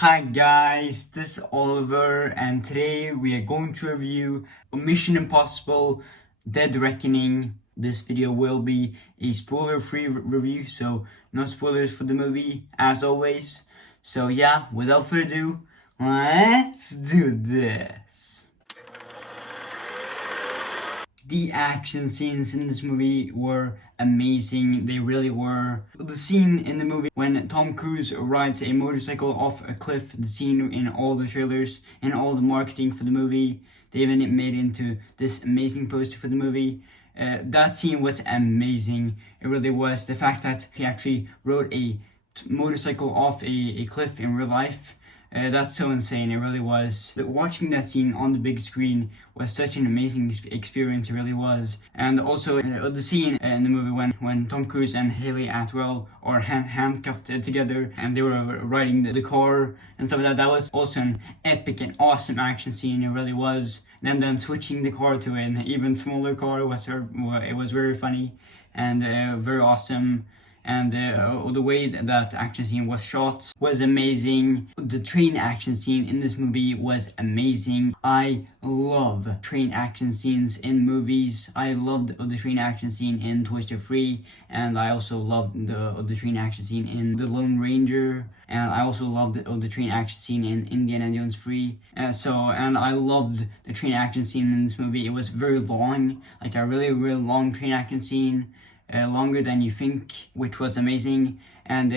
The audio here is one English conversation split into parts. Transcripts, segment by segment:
Hi guys, this is Oliver and today we are going to review Mission Impossible Dead Reckoning. This video will be a spoiler-free review, so no spoilers for the movie as always. So yeah, without further ado, let's do this. The action scenes in this movie were amazing. They really were. The scene in the movie when Tom Cruise rides a motorcycle off a cliff, the scene in all the trailers and all the marketing for the movie, they even made it into this amazing poster for the movie. That scene was amazing. It really was. The fact that he actually rode a motorcycle off a cliff in real life, that's so insane. It really was. Watching that scene on the big screen was such an amazing experience. It really was. And also the scene in the movie when Tom Cruise and Hayley Atwell are handcuffed together and they were riding the car and stuff like that. That was also an epic and awesome action scene. It really was. And then switching the car to an even smaller car it was very funny and very awesome. And the way that action scene was shot was amazing. The train action scene in this movie was amazing. I love train action scenes in movies. I loved the train action scene in Toy Story 3, and I also loved the train action scene in The Lone Ranger, and I also loved the train action scene in Indiana Jones 3. And I loved the train action scene in this movie. It was very long, like a really long train action scene. Longer than you think, which was amazing. And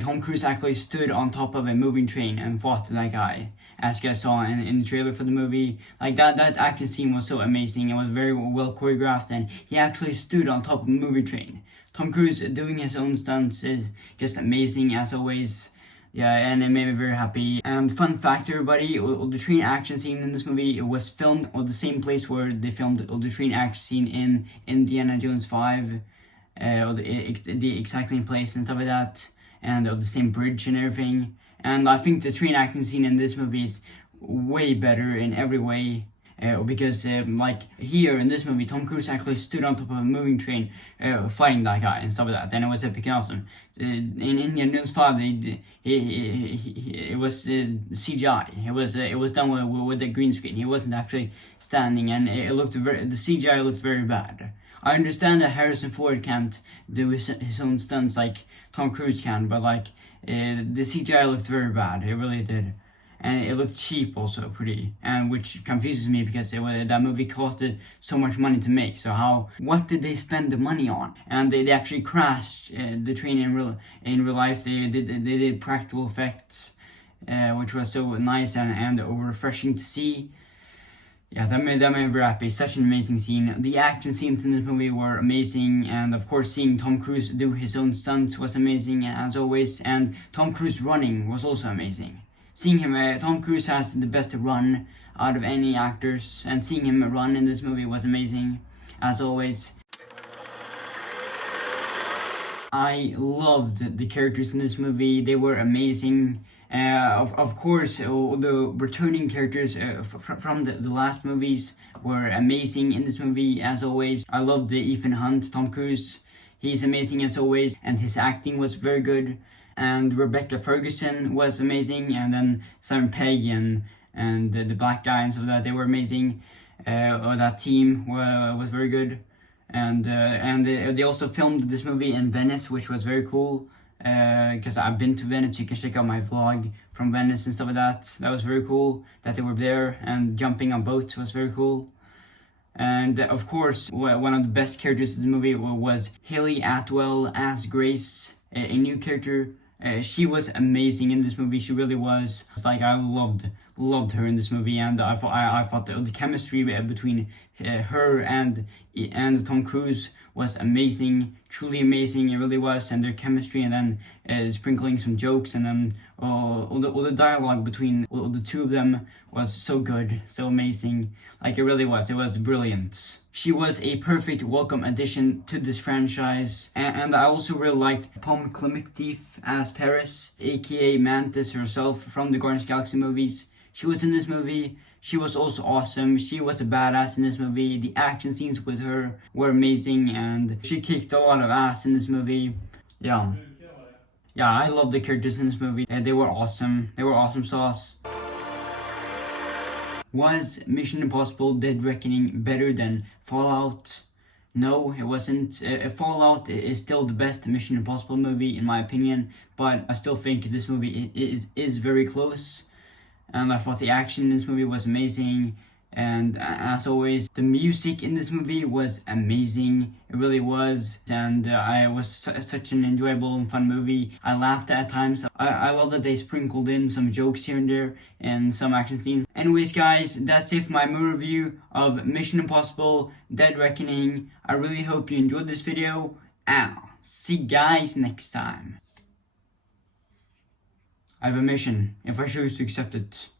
Tom Cruise actually stood on top of a moving train and fought that guy, as you guys saw in the trailer for the movie. Like that action scene was so amazing. It was very well choreographed, and he actually stood on top of a moving train. Tom Cruise doing his own stunts is just amazing as always. Yeah, and it made me very happy. And fun fact, everybody, the train action scene in this movie, it was filmed at the same place where they filmed the train action scene in Indiana Jones 5, the exact same place and stuff like that, and the same bridge and everything. And I think the train action scene in this movie is way better in every way. Because like here in this movie, Tom Cruise actually stood on top of a moving train, fighting that guy and stuff like that, and it was epic and awesome. In Indiana Jones 5, it was CGI. It was done with the green screen. He wasn't actually standing, and the CGI looked very bad. I understand that Harrison Ford can't do his own stunts like Tom Cruise can, but like the CGI looked very bad. It really did. And it looked cheap also, pretty, and which confuses me because that movie costed so much money to make. So what did they spend the money on? And they actually crashed the train in real life. They did practical effects, which was so nice and refreshing to see. Yeah, that made me very happy. Such an amazing scene. The action scenes in this movie were amazing, and of course seeing Tom Cruise do his own stunts was amazing as always. And Tom Cruise running was also amazing. Seeing him, Tom Cruise has the best run out of any actors, and seeing him run in this movie was amazing, as always. I loved the characters in this movie. They were amazing. Of course, the returning characters from the last movies were amazing in this movie, as always. I loved Ethan Hunt, Tom Cruise. He's amazing as always, and his acting was very good. And Rebecca Ferguson was amazing, and then Simon Pegg and the black guy and stuff like that, they were amazing. That team was very good, and they also filmed this movie in Venice, which was very cool. Because I've been to Venice, you can check out my vlog from Venice and stuff like that. That was very cool that they were there, and jumping on boats was very cool. And of course, one of the best characters in the movie was Hayley Atwell as Grace, a new character. She was amazing in this movie. She really was. Like, I loved her in this movie, and I thought the chemistry between her and Tom Cruise was amazing, truly amazing. It really was, and their chemistry, and then sprinkling some jokes, and then all the dialogue between the two of them was so good, so amazing. Like, it really was. It was brilliant. She was a perfect welcome addition to this franchise, and I also really liked Pom Klementieff as Paris, aka Mantis herself from the Guardians of the Galaxy movies. She was in this movie. She was also awesome. She was a badass in this movie. The action scenes with her were amazing, and she kicked a lot of ass in this movie. Yeah. Yeah, I love the characters in this movie. They were awesome. They were awesome sauce. Was Mission Impossible Dead Reckoning better than Fallout? No, it wasn't. Fallout is still the best Mission Impossible movie in my opinion, but I still think this movie is very close. And I thought the action in this movie was amazing. And as always, the music in this movie was amazing. It really was. And it was such an enjoyable and fun movie. I laughed at times. I love that they sprinkled in some jokes here and there and some action scenes. Anyways, guys, that's it for my movie review of Mission Impossible Dead Reckoning. I really hope you enjoyed this video. And I'll see you guys next time. I have a mission if I choose to accept it.